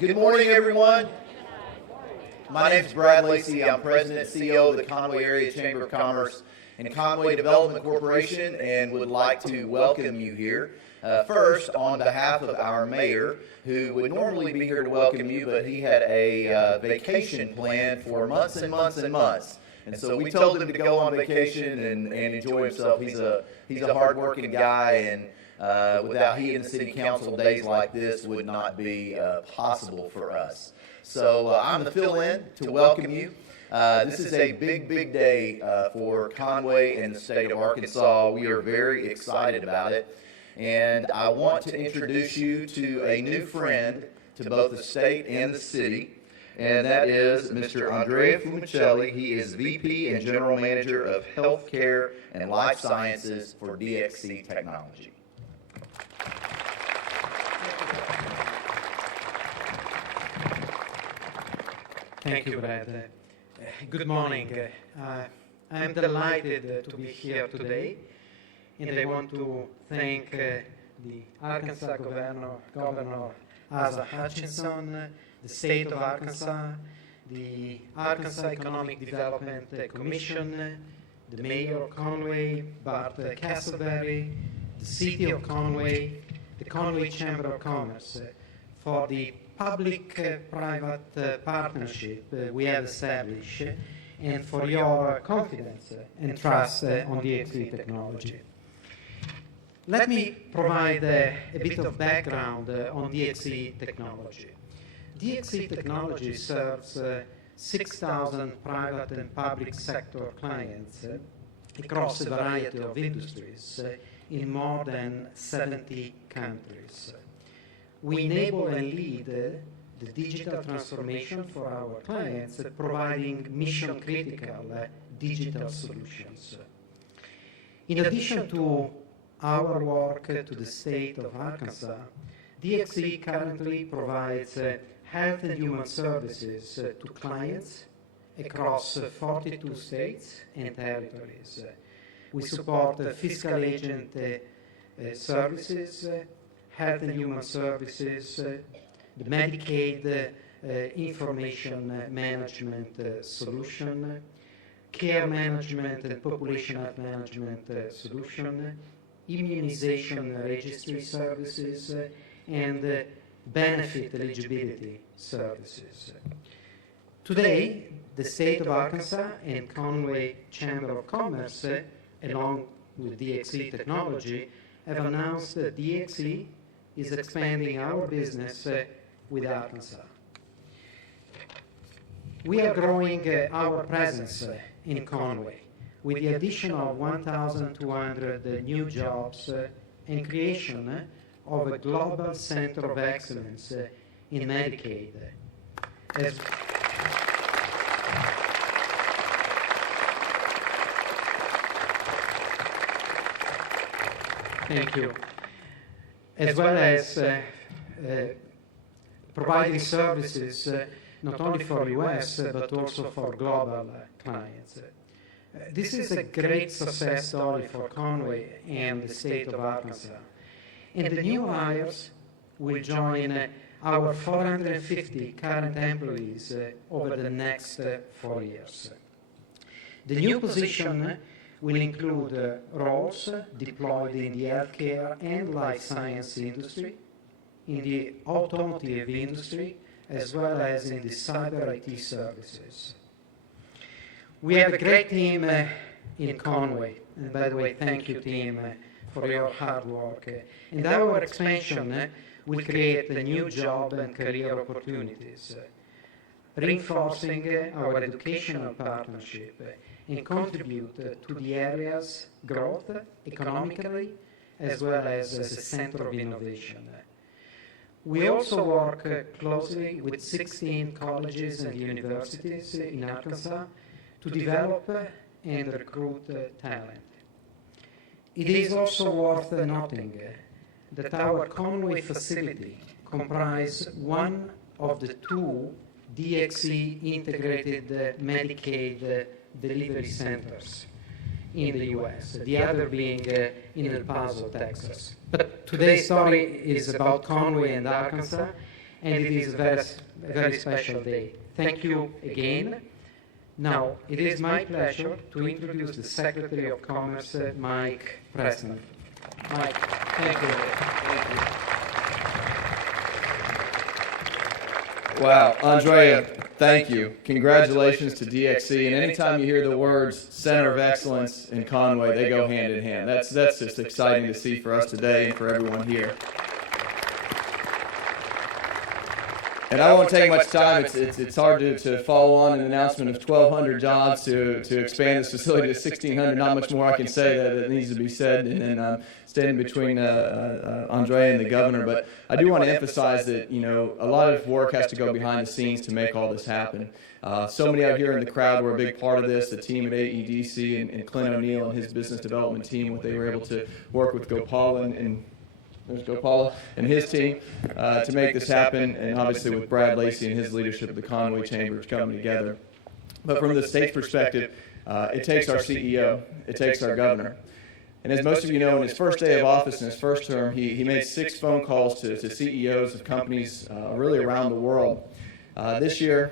Good morning, everyone. My name is Brad Lacey. I'm President and CEO of the Conway Area Chamber of Commerce and Conway Development Corporation, and would like to welcome you here. First, on behalf of our mayor, who would normally be here to welcome you, but he had a vacation planned for months and months and months. And so we told him to go on vacation and enjoy himself. He's a hardworking guy, and without he and the city council, days like this would not be possible for us. So I'm the fill-in to welcome you. This is a big, big day for Conway and the state of Arkansas. We are very excited about it. And I want to introduce you to a new friend to both the state and the city, and that is Mr. Andrea Fumicelli. He is VP and General Manager of Healthcare and Life Sciences for DXC Technology. Thank you, Brad. Good morning. I'm delighted to be here today, and I want to thank the Arkansas Governor Asa Hutchinson, the state of Arkansas, the Arkansas Economic Development Commission, the mayor of Conway, Bart Castleberry, the city of Conway, the Conway Chamber of Commerce for the public-private partnership we have established, and for your confidence and trust on DXC technology. Let me provide a bit of background on DXC technology. DXC technology serves 6,000 private and public sector clients across a variety of industries in more than 70 countries. We enable and lead the digital transformation for our clients, providing mission-critical digital solutions. In addition to our work to the state of Arkansas, DXC currently provides health and human services to clients across 42 states and territories. We support fiscal agent services, health and human services, the Medicaid information management solution, care management and population health management solution, immunization registry services, and benefit eligibility services. Today, the state of Arkansas and Conway Chamber of Commerce, along with DXC Technology, have announced that DXC is expanding our business with Arkansas. We are growing our presence in Conway with the addition of 1,200 new jobs and creation of a global center of excellence in Medicaid. Thank you. As well as providing services not only for US but also for global clients. This is a great success story for Conway and the state of Arkansas. And the new hires will join our 450 current employees over the next 4 years. The new position will include roles deployed in the healthcare and life science industry, in the automotive industry, as well as in the cyber IT services. We have a great team in Conway, and by the way, thank you team for your hard work. And our expansion will create new job and career opportunities, reinforcing our educational partnership and contribute to the area's growth economically as well as a center of innovation. We also work closely with 16 colleges and universities in Arkansas to develop and recruit talent. It is also worth noting that our Conway facility comprises one of the two DXC integrated Medicaid delivery centers in the U.S., the other being in El Paso, Texas. But today's story is about Conway and Arkansas, and it is a very special day. Thank you again. Now, it is my pleasure to introduce the Secretary of Commerce, Mike Preston. Mike, thank you. Thank you. Wow, Andrea, thank you. Congratulations to DXC. And anytime you hear the words Center of Excellence in Conway, they go hand in hand. That's just exciting to see for us today and for everyone here. And I won't take much time. It's hard to follow on an announcement of 1,200 jobs to expand this facility to 1,600. Not much more I can say that needs to be said. And then standing between Andrea and the governor. But I do want to emphasize that, a lot of work has to go behind the scenes to make all this happen. So many out here in the crowd were a big part of this. The team at AEDC and Clint O'Neill and his business development team, what they were able to work with Gopala and there's Gopala and his team to make this happen, and obviously with Brad Lacey and his leadership of the Conway Chamber coming together. But from the state's perspective, it takes our CEO, it takes our governor. And as most of you know, in his first day of office, in his first term, he made 6 phone calls to CEOs of companies really around the world. This year,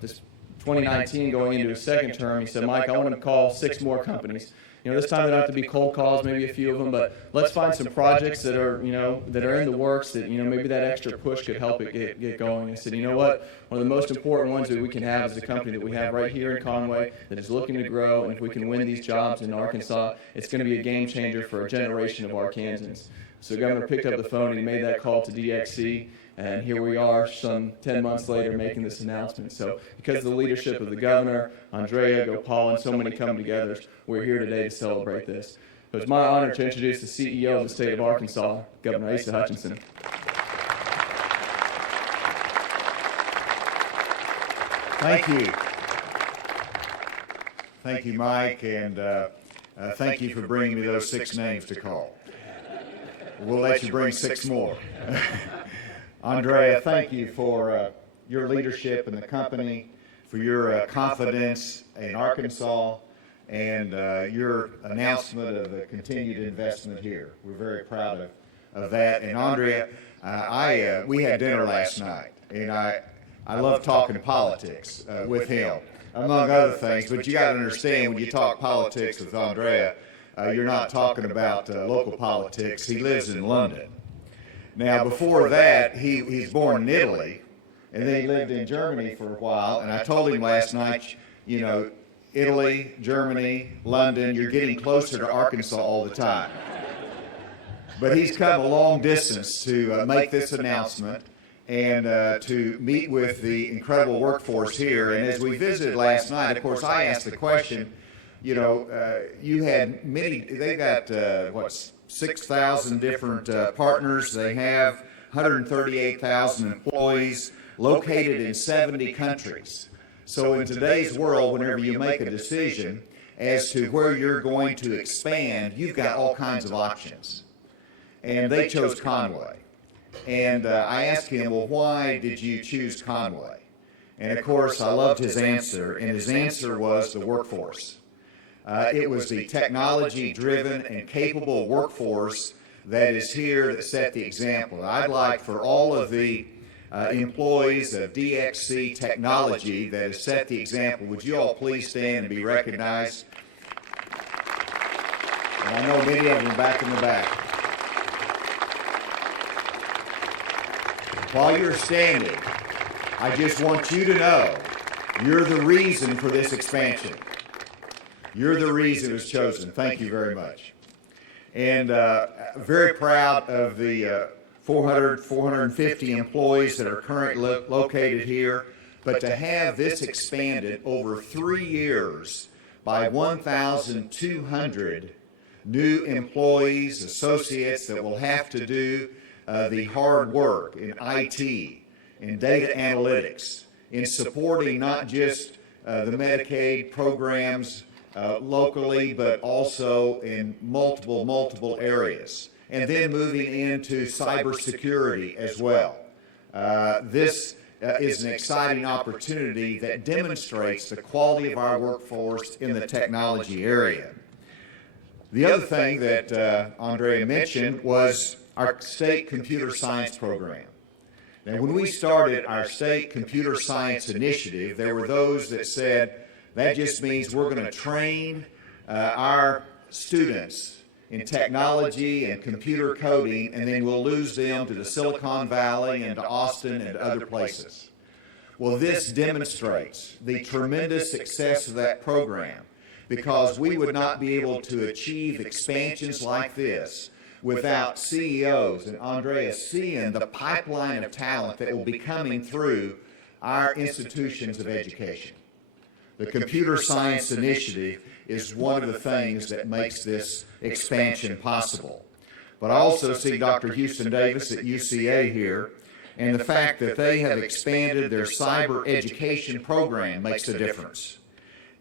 this 2019, going into his second term, he said, Mike, I want to call 6 more companies. This time they don't have to be cold calls, maybe a few of them, but let's find some projects that are, that are in the works that, maybe that extra push could help it get going. I said, you know what? One of the most important ones that we can have is the company that we have right here in Conway that is looking to grow, and if we can win these jobs in Arkansas, it's going to be a game changer for a generation of Arkansans. So the governor picked up the phone and he made that call to DXC. And here we are some 10 months later making this announcement. So because of the leadership of the governor, Andrea, Gopal, and so many coming together, we're here today to celebrate this. So it's my honor to introduce the CEO of the state of Arkansas, Governor Asa Hutchinson. Thank you. Thank you, Mike, and thank you for bringing me those 6 names to call. We'll let you bring 6 more. Andrea, thank you for your leadership in the company, for your confidence in Arkansas, and your announcement of the continued investment here. We're very proud of that. And Andrea, we had dinner last night, and I love talking politics with him, among other things. But you got to understand, when you talk politics with Andrea, you're not talking about local politics. He lives in London. Now, before that, he's born in Italy, and then he lived in Germany for a while. And I told him last night, Italy, Germany, London, you're getting closer to Arkansas all the time. But he's come a long distance to make this announcement and to meet with the incredible workforce here. And as we visited last night, of course, I asked the question, you had many, they got, 6,000 different partners. They have 138,000 employees located in 70 countries. So in today's world, whenever you make a decision as to where you're going to expand, you've got all kinds of options. And they chose Conway. And I asked him, well, why did you choose Conway? And of course, I loved his answer, and his answer was the workforce. It was the technology-driven and capable workforce that is here that set the example. I'd like for all of the employees of DXC Technology that has set the example, would you all please stand and be recognized? And I know many of them back in the back. While you're standing, I just want you to know you're the reason for this expansion. You're the reason it was chosen. Thank you very much. And very proud of the 450 employees that are currently located here. But to have this expanded over 3 years by 1,200 new employees, associates that will have to do the hard work in IT, in data analytics, in supporting not just the Medicaid programs locally, but also in multiple areas. And then moving into cybersecurity as well. This is an exciting opportunity that demonstrates the quality of our workforce in the technology area. The other thing that Andrea mentioned was our state computer science program. Now, when we started our state computer science initiative, there were those that said that just means we're going to train our students in technology and computer coding, and then we'll lose them to the Silicon Valley and to Austin and other places. Well, this demonstrates the tremendous success of that program, because we would not be able to achieve expansions like this without CEOs and Andrea seeing the pipeline of talent that will be coming through our institutions of education. The Computer Science Initiative is one of the things that makes this expansion possible. But I also see Dr. Houston Davis at UCA here, and the fact that they have expanded their cyber education program makes a difference.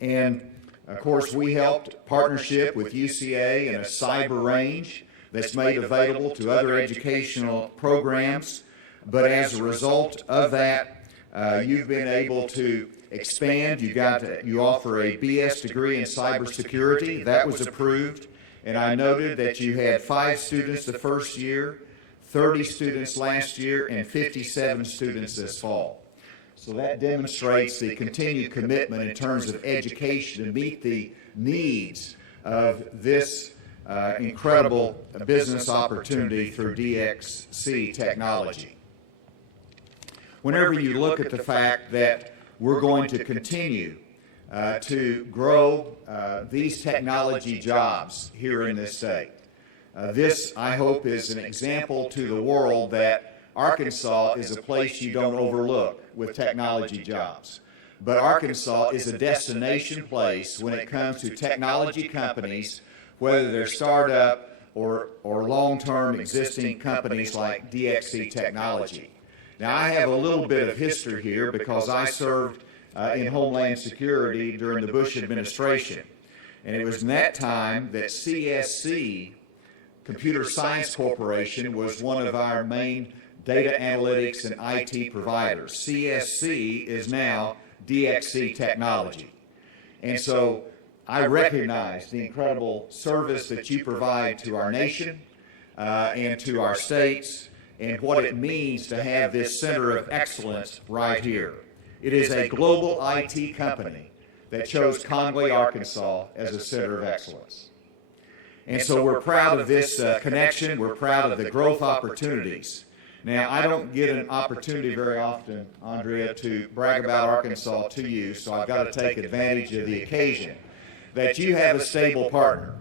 And of course, we helped partnership with UCA in a cyber range that's made available to other educational programs. But as a result of that, you've been able to expand. You offer a BS degree in cybersecurity. That was approved. And I noted that you had 5 students the first year, 30 students last year, and 57 students this fall. So that demonstrates the continued commitment in terms of education to meet the needs of this incredible business opportunity through DXC technology. Whenever you look at the fact that we're going to continue to grow these technology jobs here in this state, this, I hope, is an example to the world that Arkansas is a place you don't overlook with technology jobs. But Arkansas is a destination place when it comes to technology companies, whether they're startup or long-term existing companies like DXC Technology. Now, I have a little bit of history here because I served in Homeland Security during the Bush administration. And it was in that time that CSC, Computer Science Corporation, was one of our main data analytics and IT providers. CSC is now DXC Technology. And so I recognize the incredible service that you provide to our nation and to our states, and what it means to have this center of excellence right here. It is a global IT company that chose Conway, Arkansas as a center of excellence. And so we're proud of this connection. We're proud of the growth opportunities. Now, I don't get an opportunity very often, Andrea, to brag about Arkansas to you, so I've got to take advantage of the occasion that you have a stable partner.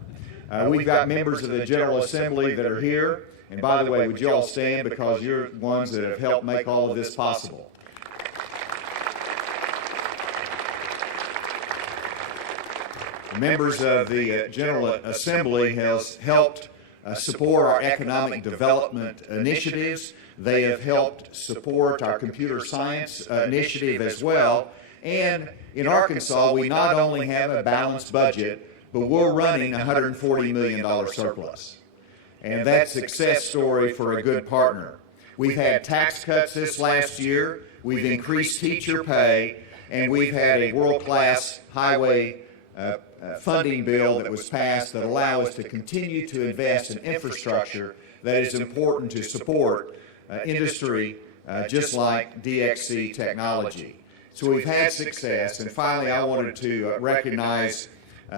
We've got members of the General Assembly that are here. And by the way, would you all stand, because you're ones that have helped make all of this possible. The members of the General Assembly has helped support our economic development initiatives. They have helped support our computer science initiative as well. And in Arkansas, we not only have a balanced budget, but we're running a $140 million surplus. And that's a success story for a good partner. We've had tax cuts this last year, we've increased teacher pay, and we've had a world-class highway funding bill that was passed that allow us to continue to invest in infrastructure that is important to support industry just like DXC Technology. So we've had success, and finally I wanted to recognize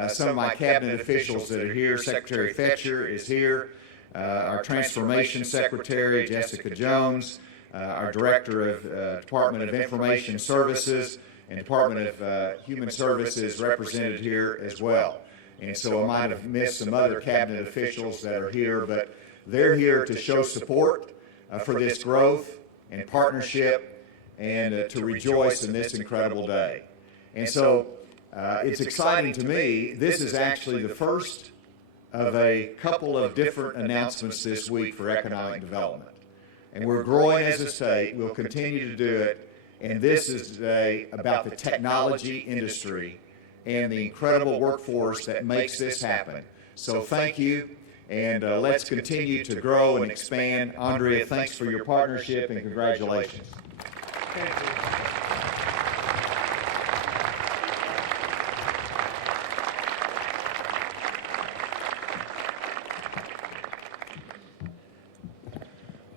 some of my cabinet officials that are here. Secretary Fetcher is here, our Transformation Secretary, Jessica Jones, our Director of Department of Information Services, and Department of Human Services represented here as well. And so I might have missed some other cabinet officials that are here, but they're here to show support for this growth and partnership and to rejoice in this incredible day. And so it's exciting to me. This is actually the first of a couple of different announcements this week for economic development. And we're growing as a state. We'll continue to do it. And this is today about the technology industry and the incredible workforce that makes this happen. So thank you, and let's continue to grow and expand. Andrea, thanks for your partnership, and congratulations. Thank you.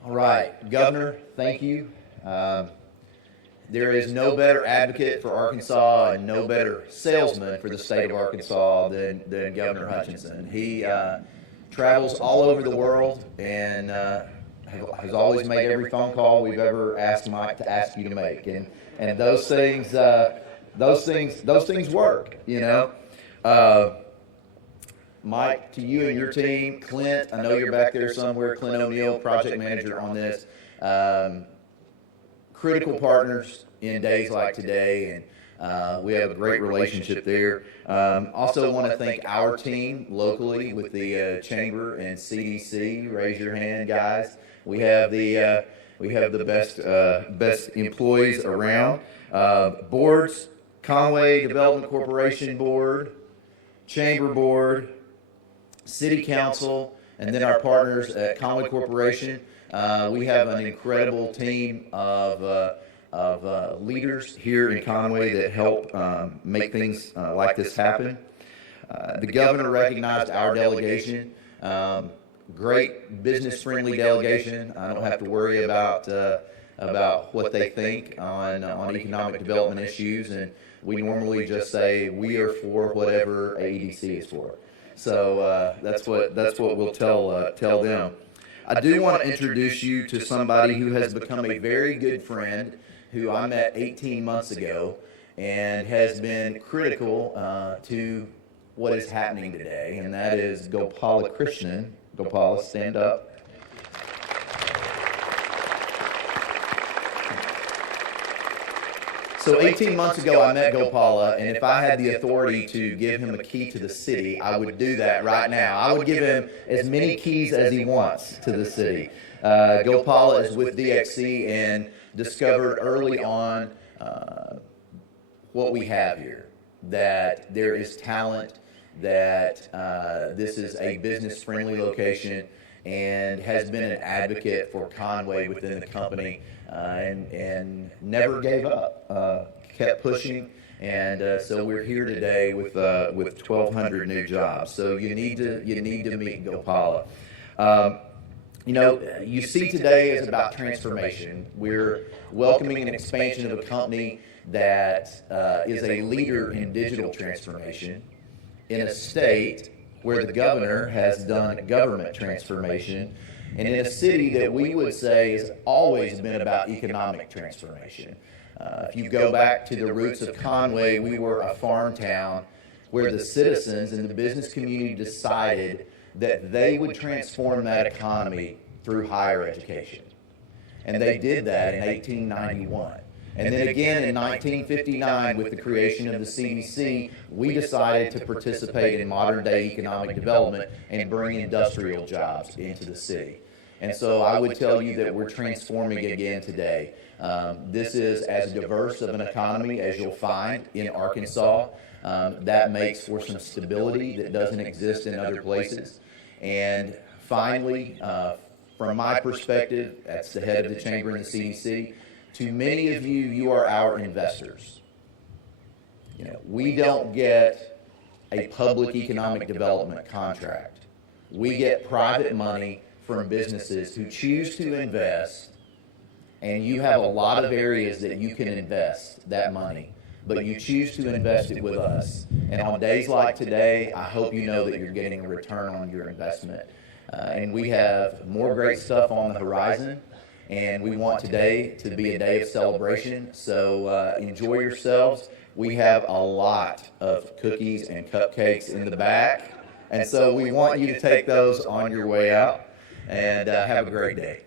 All right, Governor, thank you. There is no better advocate for Arkansas and no better salesman for the state of Arkansas than Governor Hutchinson. He travels all over the world and has always made every phone call we've ever asked Mike to ask you to make. And those things work, you know. Mike, to you and your team, Clint, I know you're back there somewhere, Clint O'Neill, project manager on this. Critical partners in days like today, and we have a great relationship there. Also want to thank our team locally with the Chamber and CDC. Raise your hand, guys. We have the best employees around. Boards, Conway Development Corporation Board, Chamber Board, City Council, and then our partners at Conway Corporation. We have an incredible team of leaders here in Conway that help make things like this happen. The governor recognized our delegation. Great business-friendly delegation. I don't have to worry about what they think on economic development issues, and we normally just say we are for whatever AEDC is for. So that's what we'll tell them. I do want to introduce you to somebody who has become a very good friend, who I met 18 months ago, and has been critical to what is happening today, and that is Gopala Krishnan. Gopala, stand up. So 18 months ago, I met Gopala, and if I had the authority to give him a key to the city, I would do that right now. I would give him as many keys as he wants to the city. Gopala is with DXC and discovered early on what we have here, that there is talent, that this is a business-friendly location, and has been an advocate for Conway within the company, and never gave up, kept pushing, and so we're here today with 1,200 new jobs. So you need to meet Gopala. You see today is about transformation. We're welcoming an expansion of a company that is a leader in digital transformation in a state where the governor has done government transformation, and in a city that we would say has always been about economic transformation. If you go back to the roots of Conway, we were a farm town where the citizens and the business community decided that they would transform that economy through higher education. And they did that in 1891. And then again in 1959, with the creation of the CDC, we decided to participate in modern-day economic development and bring industrial jobs into the city. And so I would tell you that we're transforming again today. This is as diverse of an economy as you'll find in Arkansas. That makes for some stability that doesn't exist in other places. And finally, from my perspective, that's the head of the Chamber and the CDC, to many of you, you are our investors. We don't get a public economic development contract. We get private money from businesses who choose to invest, and you have a lot of areas that you can invest that money, but you choose to invest it with us. And on days like today, I hope you know that you're getting a return on your investment. And we have more great stuff on the horizon. And we want today to be a day of celebration, so enjoy yourselves. We have a lot of cookies and cupcakes in the back, and so we want you to take those on your way out, and have a great day.